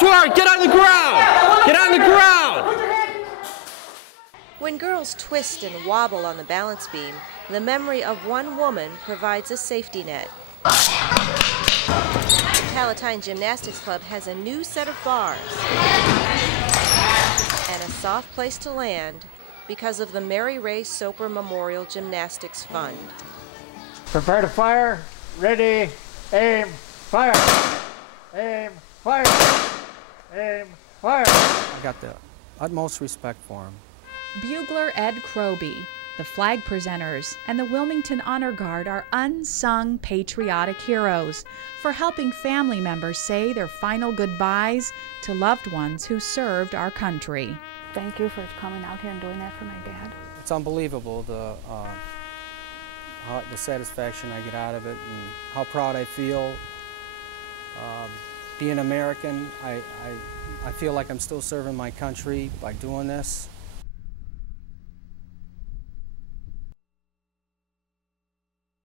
twerk! Get on the ground! Get on the ground! When girls twist and wobble on the balance beam, the memory of one woman provides a safety net. The Palatine Gymnastics Club has a new set of bars and a soft place to land because of the Mary Ray Soper Memorial Gymnastics Fund. Prepare to fire. Ready, aim, fire. Aim, fire. Aim, fire. I got the utmost respect for him. Bugler Ed Croby, the flag presenters, and the Wilmington Honor Guard are unsung patriotic heroes for helping family members say their final goodbyes to loved ones who served our country. Thank you for coming out here and doing that for my dad. It's unbelievable the satisfaction I get out of it and how proud I feel. Being American, I feel like I'm still serving my country by doing this.